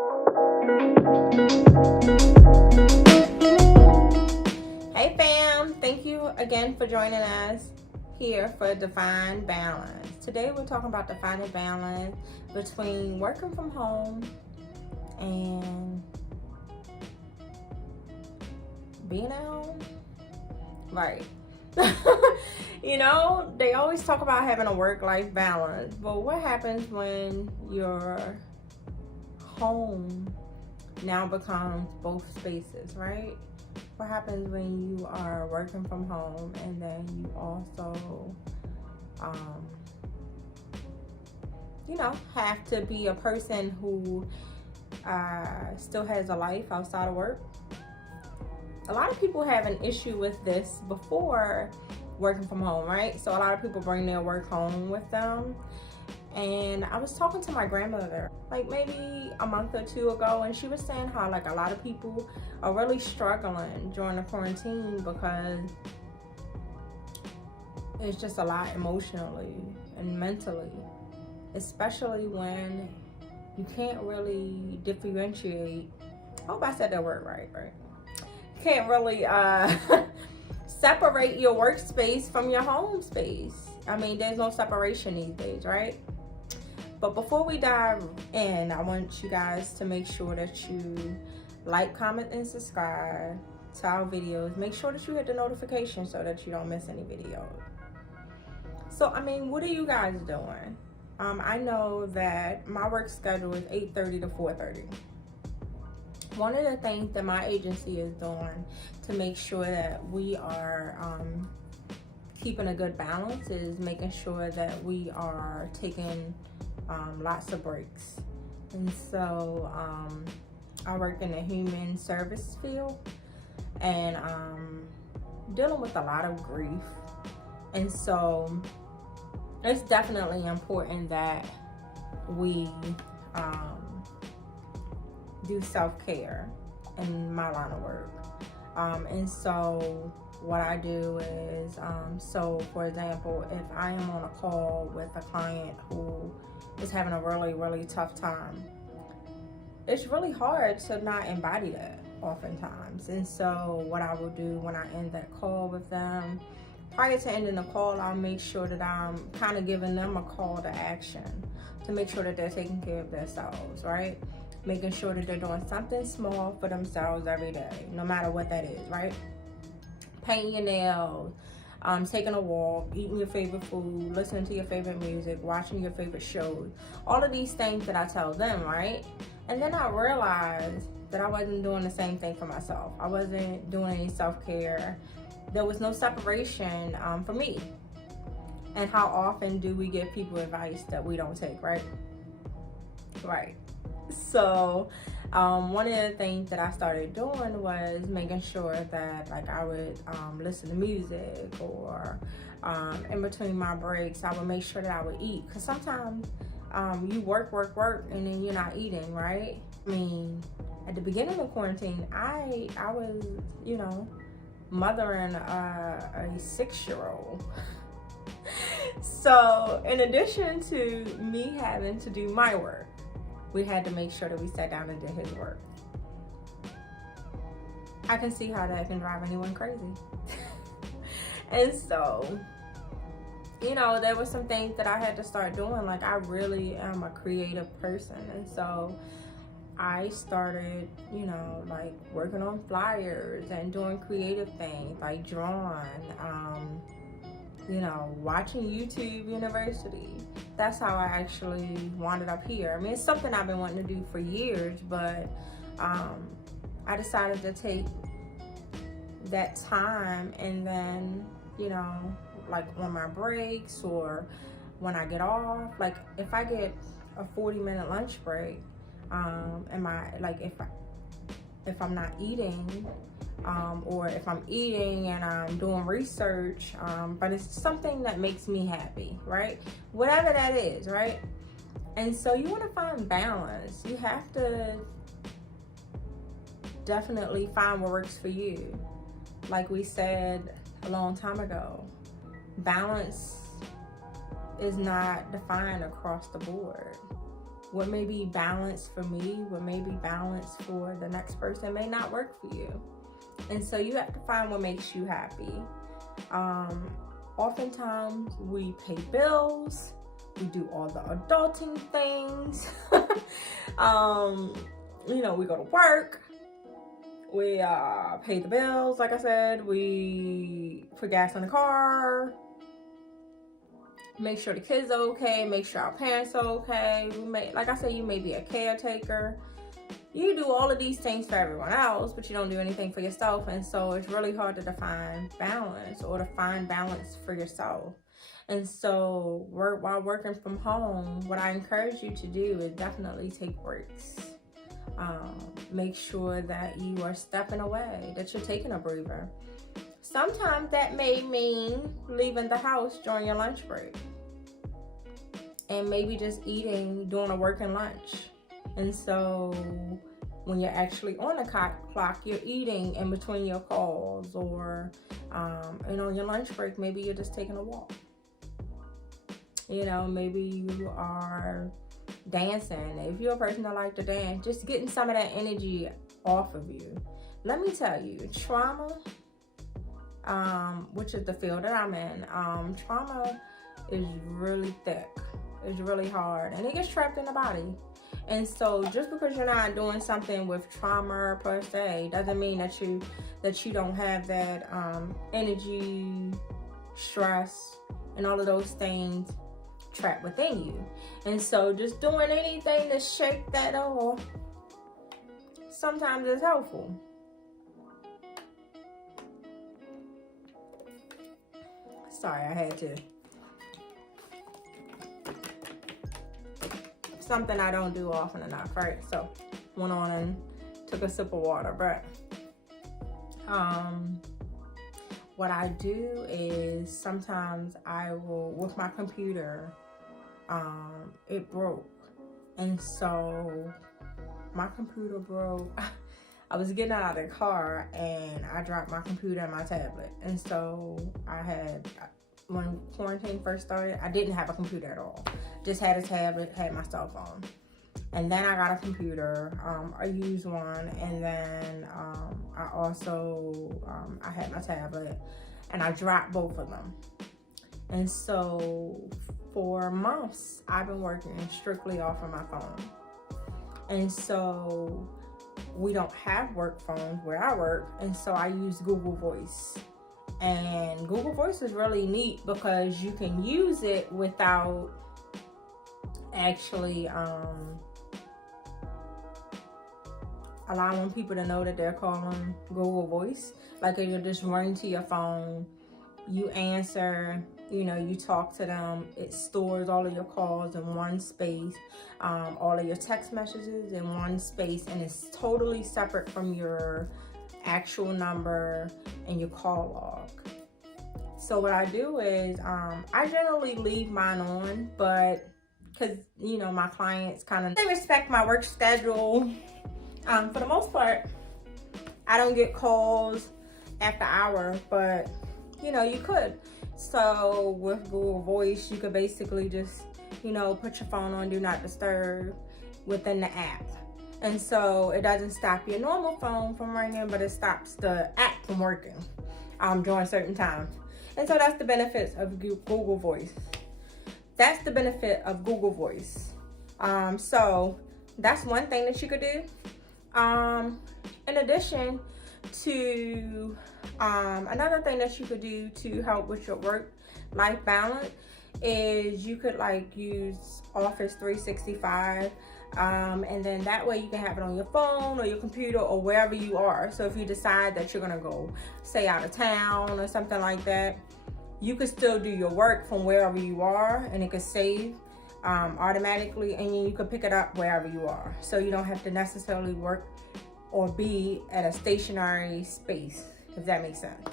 Hey fam, thank you again for joining us here for Define Balance. Today we're talking about defining balance between working from home and being at home. Right. You know, they always talk about having a work-life balance, but what happens when your home now becomes both spaces, right? What happens when you are working from home and then you also, have to be a person who still has a life outside of work? A lot of people have an issue with this before working from home, right? So a lot of people bring their work home with them. And I was talking to my grandmother like maybe a month or two ago, and she was saying how like a lot of people are really struggling during the quarantine because it's just a lot emotionally and mentally, especially when you can't really differentiate. I hope I said that word right? You can't really separate your workspace from your home space. I mean, there's no separation these days, right? But before we dive in, I want you guys to make sure that you like, comment, and subscribe to our videos. Make sure that you hit the notification so that you don't miss any videos. So, I mean, what are you guys doing? I know that my work schedule is 8:30 to 4:30. One of the things that my agency is doing to make sure that we are keeping a good balance is making sure that we are taking lots of breaks. And so I work in the human service field, and dealing with a lot of grief. And so it's definitely important that we do self-care in my line of work. And so what I do is, so for example, if I am on a call with a client who is having a really, really tough time, it's really hard to not embody that oftentimes. And so what I will do when I end that call with them, prior to ending the call, I'll make sure that I'm kind of giving them a call to action to make sure that they're taking care of themselves, right? Making sure that they're doing something small for themselves every day, no matter what that is, right? Painting your nails, taking a walk, eating your favorite food, listening to your favorite music, watching your favorite shows. All of these things that I tell them, right? And then I realized that I wasn't doing the same thing for myself. I wasn't doing any self-care. There was no separation for me. And how often do we give people advice that we don't take, right? Right. So one of the things that I started doing was making sure that like I would listen to music, or in between my breaks I would make sure that I would eat, because sometimes you work and then you're not eating, right? I mean, at the beginning of quarantine I was, mothering a 6-year-old. So in addition to me having to do my work, we had to make sure that we sat down and did his work. I can see how that can drive anyone crazy. And so, there were some things that I had to start doing. Like, I really am a creative person. And so I started, like working on flyers and doing creative things like drawing, watching YouTube University. That's how I actually wound up here. I mean, it's something I've been wanting to do for years, but I decided to take that time, and then, like on my breaks or when I get off, like if I get a 40-minute lunch break, if I'm not eating, or if I'm eating and I'm doing research, but it's something that makes me happy, right? Whatever that is, right? And so you want to find balance. You have to definitely find what works for you. Like we said a long time ago, balance is not defined across the board. What may be balanced for me, what may be balanced for the next person may not work for you. And so you have to find what makes you happy. Oftentimes we pay bills, we do all the adulting things. You know, we go to work, we pay the bills, like I said, we put gas in the car, make sure the kids are okay, make sure our parents are okay. Like I said, you may be a caretaker. You do all of these things for everyone else, but you don't do anything for yourself. And so it's really hard to define balance or to find balance for yourself. And so while working from home, what I encourage you to do is definitely take breaks. Make sure that you are stepping away, that you're taking a breather. Sometimes that may mean leaving the house during your lunch break and maybe just eating during a working lunch. And so when you're actually on the clock, you're eating in between your calls, or and on your lunch break, maybe you're just taking a walk. You know, maybe you are dancing. If you're a person that likes to dance, just getting some of that energy off of you. Let me tell you, trauma, which is the field that I'm in, trauma is really thick. It's really hard, and it gets trapped in the body. And so just because you're not doing something with trauma per se doesn't mean that you don't have that energy, stress, and all of those things trapped within you. And so just doing anything to shake that off sometimes is helpful. Sorry, I had to. Something I don't do often enough, right? So went on and took a sip of water. But what I do is sometimes I will, with my computer, it broke. And so my computer broke. I was getting out of the car and I dropped my computer and my tablet. And so when quarantine first started, I didn't have a computer at all. Just had a tablet, had my cell phone. And then I got a computer, I used one, and then I also, I had my tablet, and I dropped both of them. And so for months, I've been working strictly off of my phone. And so we don't have work phones where I work, and so I use Google Voice. And Google Voice is really neat because you can use it without actually allowing people to know that they're calling Google Voice. Like, it'll just ring to your phone, you answer, you know, you talk to them. It stores all of your calls in one space, all of your text messages in one space, and it's totally separate from your actual number and your call log. So what I do is I generally leave mine on, but because, you know, my clients they respect my work schedule. For the most part, I don't get calls after hour, but you know, you could. So with Google Voice, you could basically just, you know, put your phone on do not disturb within the app. And so it doesn't stop your normal phone from ringing, but it stops the app from working during certain times. And so that's the benefits of Google Voice. That's the benefit of Google Voice. So that's one thing that you could do. In addition to, another thing that you could do to help with your work-life balance is you could like use Office 365. And then that way you can have it on your phone or your computer or wherever you are. So if you decide that you're gonna go, say, out of town or something like that, you could still do your work from wherever you are, and it could save automatically, and you could pick it up wherever you are. So you don't have to necessarily work or be at a stationary space, if that makes sense.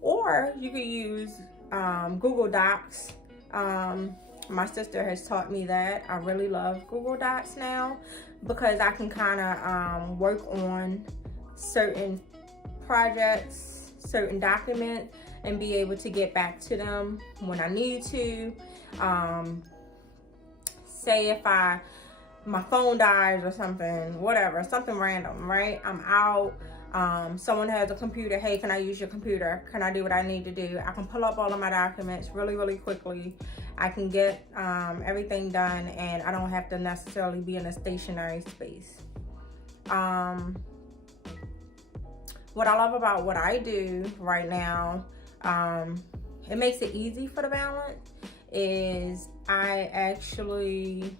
Or you could use Google Docs. My sister has taught me that. I really love Google Docs now because I can kind of work on certain projects, certain documents, and be able to get back to them when I need to. Say if I my phone dies or something, whatever, something random, right? I'm out. Someone has a computer. Hey, can I use your computer? Can I do what I need to do? I can pull up all of my documents really quickly. I can get everything done, and I don't have to necessarily be in a stationary space. What I love about what I do right now, it makes it easy for the balance, is I actually,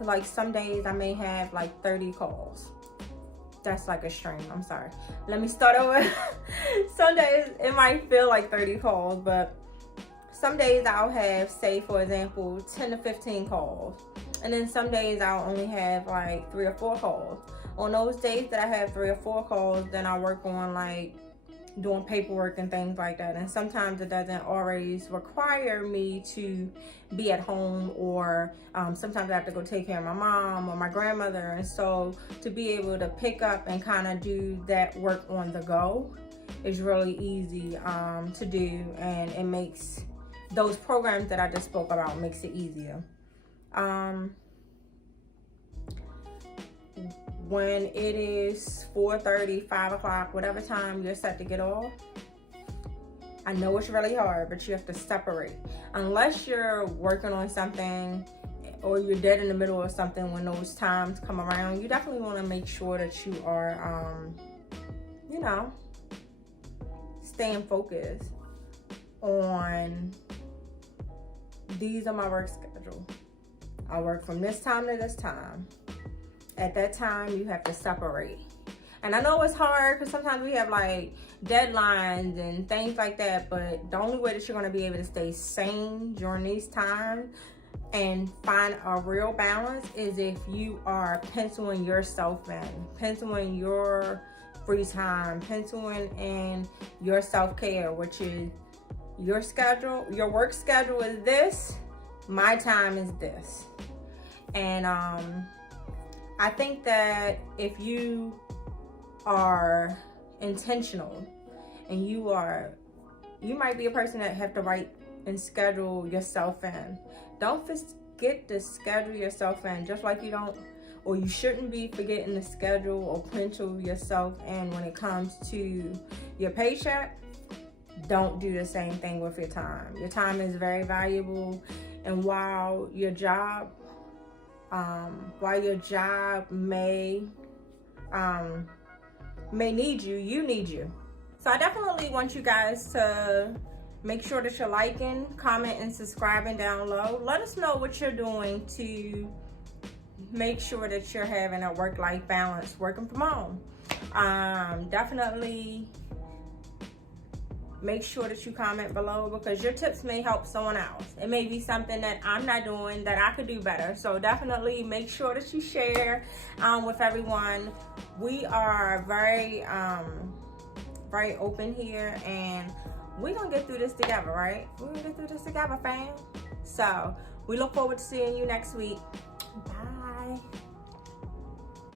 like some days I may have like 30 calls. That's like extreme, I'm sorry. Let me start over. Some days it might feel like 30 calls, but some days I'll have, say for example, 10 to 15 calls. And then some days I'll only have like 3 or 4 calls. On those days that I have 3 or 4 calls, then I work on like doing paperwork and things like that. And sometimes it doesn't always require me to be at home, or sometimes I have to go take care of my mom or my grandmother. And so to be able to pick up and kind of do that work on the go is really easy to do, and it makes those programs that I just spoke about, makes it easier. When it is 4:30, 5 o'clock, whatever time you're set to get off, I know it's really hard, but you have to separate. Unless you're working on something or you're dead in the middle of something when those times come around, you definitely want to make sure that you are, you know, staying focused on, these are my work schedule. I work from this time to this time. At that time, you have to separate. And I know it's hard because sometimes we have like deadlines and things like that, but the only way that you're going to be able to stay sane during these times and find a real balance is if you are penciling yourself in, penciling your free time, penciling in your self-care, which is your schedule. Your work schedule is this, my time is this. And I think that if you are intentional and you might be a person that have to write and schedule yourself in. Don't forget to schedule yourself in, just like you don't, or you shouldn't be forgetting to schedule or pencil yourself in when it comes to your paycheck. Don't do the same thing with your time. Your time is very valuable, and while your job may need you, you need you. So I definitely want you guys to make sure that you're liking, comment, and subscribing down low. Let us know what you're doing to make sure that you're having a work-life balance working from home. Definitely make sure that you comment below, because your tips may help someone else. It may be something that I'm not doing that I could do better. So definitely make sure that you share with everyone. We are very open here, and we're gonna get through this together, right? We're gonna get through this together, fam. So we look forward to seeing you next week. Bye.